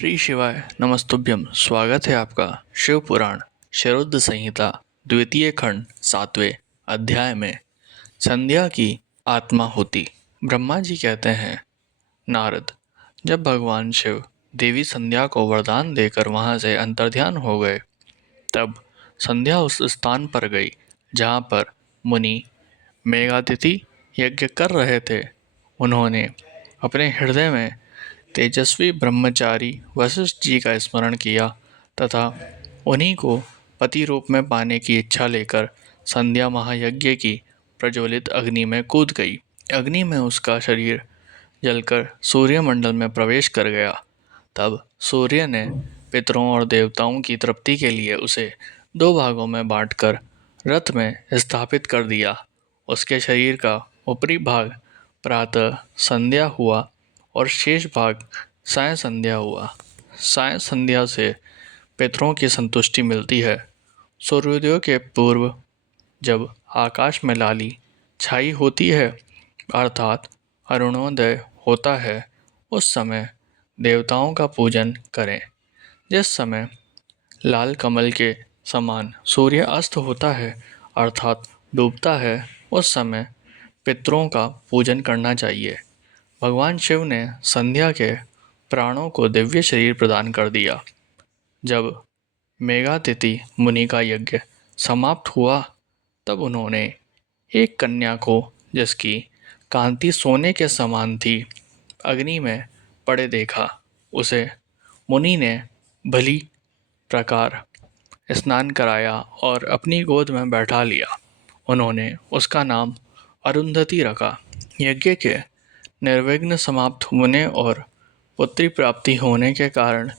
श्री शिवाय नमस्तुभ्यम। स्वागत है आपका शिव पुराण शरद संहिता द्वितीय खंड 7वें अध्याय में। संध्या की आत्मा होती। ब्रह्मा जी कहते हैं, नारद, जब भगवान शिव देवी संध्या को वरदान देकर वहां से अंतर्ध्यान हो गए, तब संध्या उस स्थान पर गई जहां पर मुनि मेघातिथि यज्ञ कर रहे थे। उन्होंने अपने हृदय में तेजस्वी ब्रह्मचारी वशिष्ठ जी का स्मरण किया तथा उन्हीं को पति रूप में पाने की इच्छा लेकर संध्या महायज्ञ की प्रज्वलित अग्नि में कूद गई। अग्नि में उसका शरीर जलकर सूर्यमंडल में प्रवेश कर गया। तब सूर्य ने पितरों और देवताओं की तृप्ति के लिए उसे दो भागों में बांटकर रथ में स्थापित कर दिया। उसके शरीर का ऊपरी भाग प्रातः संध्या हुआ और शेष भाग साय संध्या हुआ। साय संध्या से पितरों की संतुष्टि मिलती है। सूर्योदय के पूर्व जब आकाश में लाली छाई होती है, अर्थात अरुणोदय होता है, उस समय देवताओं का पूजन करें। जिस समय लाल कमल के समान सूर्य अस्त होता है, अर्थात डूबता है, उस समय पितरों का पूजन करना चाहिए। भगवान शिव ने संध्या के प्राणों को दिव्य शरीर प्रदान कर दिया। जब मेघातिथि मुनि का यज्ञ समाप्त हुआ, तब उन्होंने एक कन्या को, जिसकी कांति सोने के समान थी, अग्नि में पड़े देखा। उसे मुनि ने भली प्रकार स्नान कराया और अपनी गोद में बैठा लिया। उन्होंने उसका नाम अरुंधति रखा। यज्ञ के निर्विघ्न समाप्त होने और पुत्री प्राप्ति होने के कारण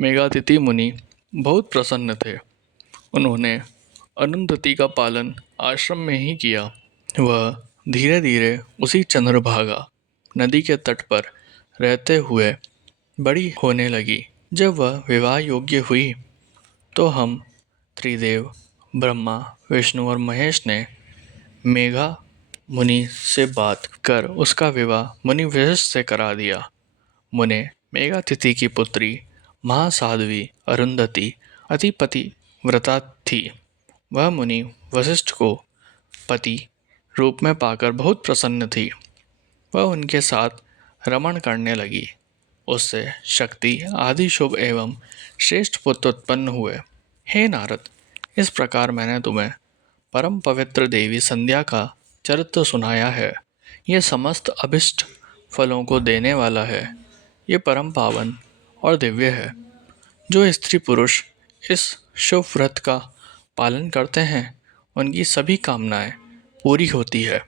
मेघातिथि मुनि बहुत प्रसन्न थे। उन्होंने अरुंधति का पालन आश्रम में ही किया। वह धीरे धीरे उसी चंद्रभागा नदी के तट पर रहते हुए बड़ी होने लगी। जब वह विवाह योग्य हुई, तो हम त्रिदेव ब्रह्मा, विष्णु और महेश ने मेघा मुनि से बात कर उसका विवाह मुनि वशिष्ठ से करा दिया। मुने मेघातिथि की पुत्री महासाध्वी अरुंधति अति पतिव्रता थी। वह मुनि वशिष्ठ को पति रूप में पाकर बहुत प्रसन्न थी। वह उनके साथ रमण करने लगी। उससे शक्ति आदि शुभ एवं श्रेष्ठ पुत्र उत्पन्न हुए। हे नारद, इस प्रकार मैंने तुम्हें परम पवित्र देवी संध्या का चरित्र सुनाया है। यह समस्त अभिष्ट फलों को देने वाला है। ये परम पावन और दिव्य है। जो स्त्री पुरुष इस शुभ व्रत का पालन करते हैं, उनकी सभी कामनाएं पूरी होती है।